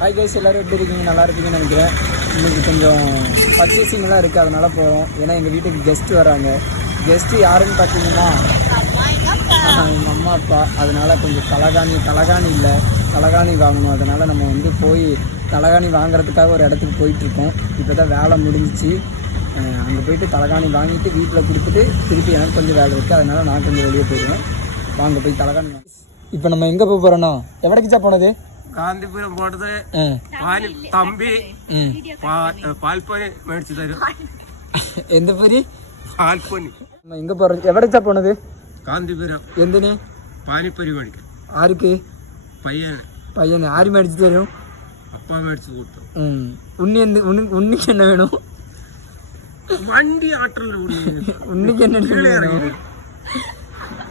Hi guys, எல்லோரும் எப்படி இருக்கீங்க? நல்லா இருக்கீங்கன்னு நினைக்கிறேன். இன்றைக்கி கொஞ்சம் பர்ச்சேசிங்கெல்லாம் இருக்குது, அதனால் போகிறோம். ஏன்னா எங்கள் வீட்டுக்கு கெஸ்ட்டு வராங்க. கெஸ்ட்டு யாருன்னு பார்த்தீங்கன்னா எங்கள் அம்மா அப்பா. அதனால் கொஞ்சம் தலகாணி இல்லை, தலகாணி வாங்கணும். அதனால் நம்ம வந்து போய் தலகாணி வாங்குறதுக்காக ஒரு இடத்துக்கு போயிட்டுருக்கோம். இப்போ தான் வேலை முடிஞ்சிச்சு. அங்கே போயிட்டு தலகாணி வாங்கிட்டு வீட்டில் கொடுத்துட்டு திருப்பி எனக்கு கொஞ்சம் வேலை இருக்குது. அதனால் நான் கொஞ்சம் வெளியே போயிடுவேன். வாங்க போய் தலகாணி வாங்க. இப்போ நம்ம எங்கே போய் போகிறோன்னா, எவ்வளோக்குச்சா போனது? காந்திபுரம் போனது தம்பி பால்பனி மேடிச்சு தரும். எந்த பொரி? பால்பனி. நம்ம எங்கே போகிறது? எவ்வளோச்சா போனது? காந்திபுரம். எந்தனே? பானிபரி மேடிக்க. யாருக்கு? பையன். யாரு மேடிச்சு தரும்? அப்பா மேடிச்சு கொடுத்தோம். உன்னிக்கு என்ன வேணும்? வண்டி ஆற்றல். உன்னிக்கு என்ன வேணும்?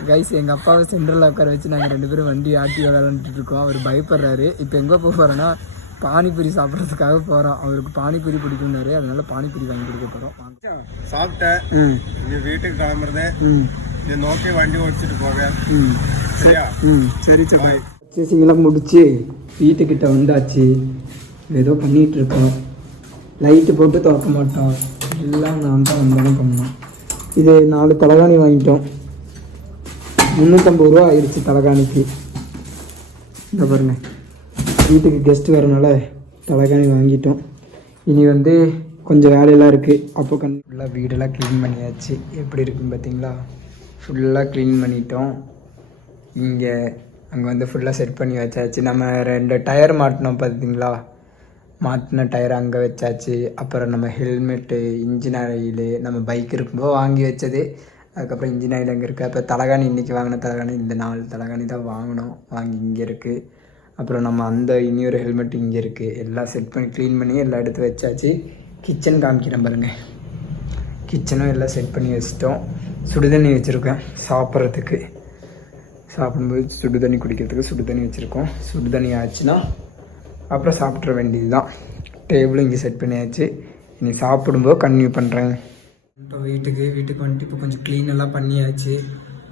கைஸ், எங்கள் அப்பாவை சென்ட்ரலில் உட்கார வச்சு நாங்கள் 2 பேரும் வண்டி ஆட்டி விளையாண்டுட்டு இருக்கோம். அவர் பயப்படுறாரு. இப்போ எங்கே போகிறோன்னா பானிபூரி சாப்பிட்றதுக்காக போகிறோம். அவருக்கு பானிபூரி பிடிக்கும்னாரு, அதனால பானிபூரி வாங்கி கொடுக்க போகிறோம். சாப்பிட்டேன். நீ வீட்டுக்கு கிளம்புறதே இதை நோக்கி வண்டி ஓடிச்சுட்டு போங்க. சரியா? சரி சரி. பர்ச்சேசிங்கெல்லாம் முடிச்சு வீட்டுக்கிட்ட வந்தாச்சு. ஏதோ பண்ணிகிட்டு இருக்கோம். லைட்டு போட்டு திறக்க மாட்டோம். எல்லாம் நான் தான் வந்தாலும் பண்ணோம். இது 4 தலகாணி வாங்கிட்டோம். 350 ரூபா ஆயிடுச்சு தலகாணிக்கு. இந்த பாருங்க, வீட்டுக்கு கெஸ்ட் வரனால தலகாணி வாங்கிட்டோம். இனி வந்து கொஞ்சம் வேலையெல்லாம் இருக்குது. அப்போ ஃபுல்லாக வீடெல்லாம் க்ளீன் பண்ணியாச்சு. எப்படி இருக்குன்னு பார்த்தீங்களா? ஃபுல்லாக க்ளீன் பண்ணிட்டோம். அங்கே வந்து ஃபுல்லாக செட் பண்ணி வச்சாச்சு. நம்ம 2 டயர் மாட்டினோம் பார்த்தீங்களா? மாட்டின டயர் அங்கே வச்சாச்சு. அப்புறம் நம்ம ஹெல்மெட்டு, இன்ஜின் ஆயில் நம்ம பைக் இருக்கும்போது வாங்கி வச்சது. அதுக்கப்புறம் இன்ஜின் ஆயில் அங்கே இருக்குது. அப்புறம் தலகாணி இன்றைக்கி வாங்கின தலகாணி, இந்த 4 தலகாணி தான் வாங்கினோம். வாங்கி இங்கே இருக்குது. அப்புறம் நம்ம இனியொரு ஹெல்மெட் இங்கே இருக்குது. எல்லாம் செட் பண்ணி க்ளீன் பண்ணி எல்லாம் எடுத்து வச்சாச்சு. கிச்சன் காமிக்கிறேன் பாருங்கள். கிச்சனும் எல்லாம் செட் பண்ணி வச்சிட்டோம். சுடுதண்ணி வச்சுருக்கேன் சாப்பிட்றதுக்கு. சாப்பிடும்போது சுடுதண்ணி குடிக்கிறதுக்கு சுடுதண்ணி வச்சுருக்கோம். சுடுதண்ணி ஆச்சுன்னா அப்புறம் சாப்பிட்ற வேண்டியது தான். டேபிளும் இங்கே செட் பண்ணியாச்சு. இனி சாப்பிடும்போது கன்டினியூ பண்ணுறேன். இப்போ வீட்டுக்கு வந்துட்டு இப்போ கொஞ்சம் க்ளீன் எல்லாம் பண்ணியாச்சு.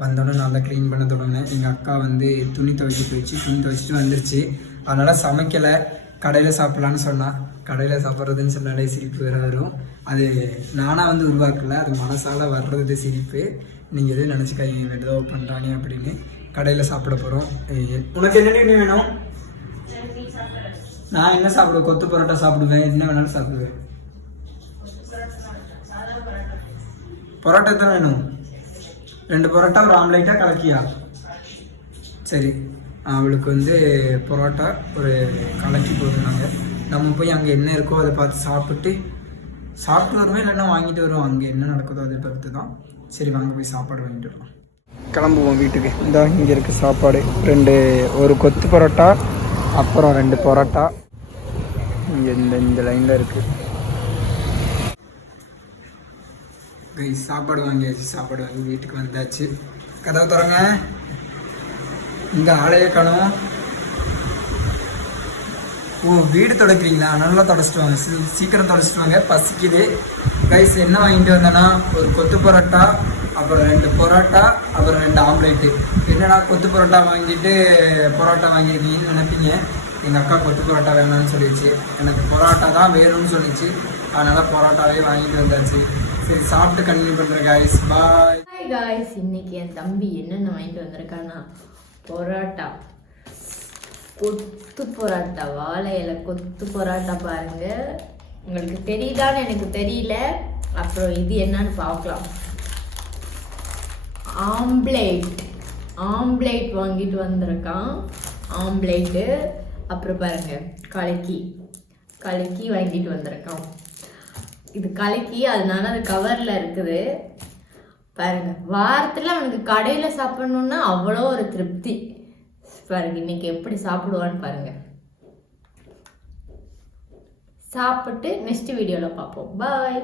வந்தோடனே நல்லா க்ளீன் பண்ண தொடங்கினேன். எங்கள் அக்கா வந்து துணி துவைக்க போயிடுச்சு. துணி துவைச்சிட்டு வந்துருச்சு. அதனால் சமைக்கலை, கடையில் சாப்பிட்லான்னு சொன்னால். கடையில் சாப்பிட்றதுன்னு சொன்னாலே சிரிப்பு வேறு வரும். அது நானாக வந்து உருவாக்கலை, அது மனசால் வர்றது சிரிப்பு. நீங்கள் எதுவும் நினச்சிக்காதீங்க, ஏதோ பண்ணுறானே அப்படின்னு. கடையில் சாப்பிட போகிறோம். உனக்கு என்ன வேணும்? நான் என்ன சாப்பிடுவேன்? கொத்து பரோட்டா சாப்பிடுவேன். என்ன வேணாலும் சாப்பிடுவேன். பரோட்டா தான் வேணும். 2 பரோட்டா, ஒரு ஆம்லேட்டா, கலக்கியா? சரி, அவளுக்கு வந்து பரோட்டா ஒரு கலக்கி போட்டுருந்தாங்க. நம்ம போய் அங்கே என்ன இருக்கோ அதை பார்த்து சாப்பிட்டு வருவோம், இல்லைன்னா வாங்கிட்டு வருவோம். அங்கே என்ன நடக்குதோ அதை பொறுத்து தான். சரி, வாங்க போய் சாப்பாடு வாங்கிட்டு வரலாம். கிளம்புவோம் வீட்டுக்கு. இந்த இங்கே இருக்குது சாப்பாடு. ஒரு கொத்து பரோட்டா, அப்புறம் 2 பரோட்டா இங்கே இந்த லைனில் இருக்குது. சாப்பாடு வாங்கியாச்சு. சாப்பாடு வாங்கி வீட்டுக்கு வந்தாச்சு. கதவை திறங்க. இங்கே ஆளையே காணோம். வீடு துடைக்கிறீங்களா? நல்லா துடைச்சிட்டு வாங்க, சீக்கிரம் துடைச்சிட்டு வாங்க, பசிக்குது. கைஸ், என்ன வாங்கிட்டு வந்தேன்னா ஒரு கொத்து பரோட்டா, அப்புறம் 2 பரோட்டா, அப்புறம் 2 ஆம்லேட்டு. என்னடா கொத்து பரோட்டா வாங்கிட்டு பரோட்டா வாங்கியிருக்கீங்கன்னு நினைப்பீங்க. எங்கள் அக்கா கொத்து பரோட்டா வேணாம்னு சொல்லிடுச்சு. எனக்கு பரோட்டா தான் வேணும்னு சொல்லிச்சு. அதனால் பரோட்டாவே வாங்கிட்டு வந்தாச்சு. சரி, சாப்பிட்டு கண்டினியூ பண்ணுறேன் காய்ஸ். பாய். ஹாய் காய்ஸ், இன்னைக்கு என் தம்பி என்னென்ன வாங்கிட்டு வந்திருக்கான்னா பரோட்டா, கொத்து பரோட்டா, வாழை இலை கொத்து பரோட்டா. பாருங்க, உங்களுக்கு தெரியுதான்னு எனக்கு தெரியல. அப்புறம் இது என்னன்னு பார்க்கலாம். ஆம்லேட் வாங்கிட்டு வந்திருக்கான். ஆம்லேட்டு. அப்புறம் பாருங்க, கலக்கி வாங்கிட்டு வந்திருக்கான். இது கலக்கி, அதனால அது கவர்ல இருக்குது பாருங்க. வாரத்துல அவனுக்கு கடையில சாப்பிடணும்னா அவ்வளோ ஒரு திருப்தி பாருங்க. இன்னைக்கு எப்படி சாப்பிடுவான்னு பாருங்க. சாப்பிட்டு நெக்ஸ்ட் வீடியோல பார்ப்போம். பாய்.